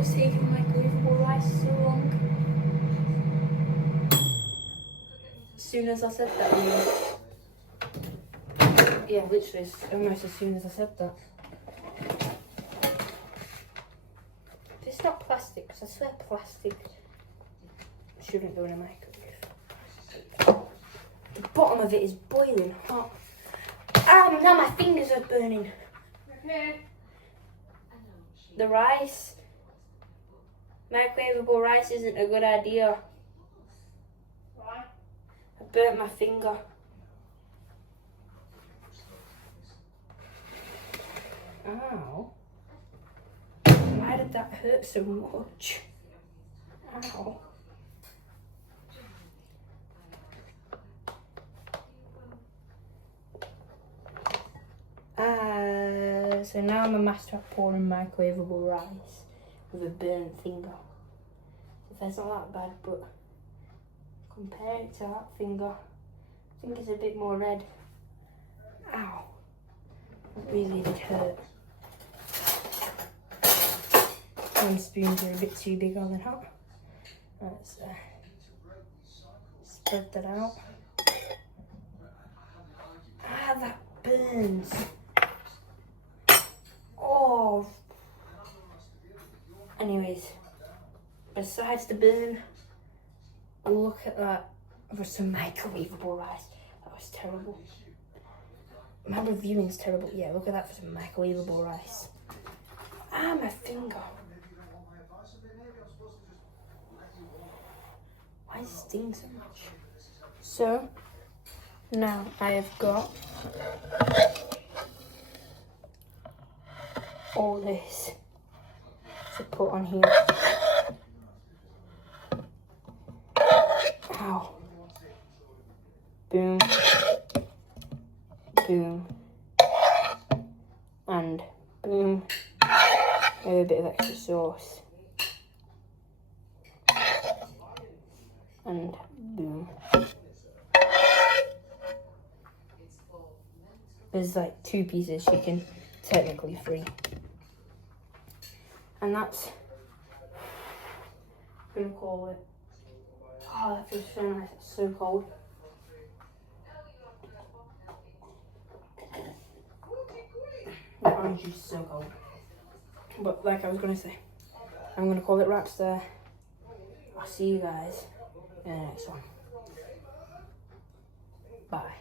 what's taking microwavable rice so long? As soon as I said that, yeah, literally almost as soon as I said that. It's not plastic, because I swear plastic shouldn't go in a microwave. The bottom of it is boiling hot. Now my fingers are burning. Okay. The rice, microwavable rice isn't a good idea. Why? I burnt my finger. Ow. Why did that hurt so much? Ow. So now I'm a master at pouring microwavable rice with a burnt finger. So that's not that bad, but compare it to that finger, I think it's a bit more red. Ow. It really did hurt. One spoons are a bit too big on the top. Let's spread that out. That burns. Oh. Anyways, besides the burn, look at that for some microwavable rice. That was terrible. My reviewing's terrible. Yeah, look at that for some microwavable rice. My finger. Why does it sting so much? So, now I have got all this to put on here. Ow. Boom. Boom. And boom. Maybe a bit of extra sauce. And boom. There's like 2 pieces chicken, technically 3. And that's, I'm gonna call it. Oh, that feels so nice, it's so cold. The orange juice is so cold. But like I was gonna say, I'm gonna call it wraps there. I'll see you guys in the next one. Bye.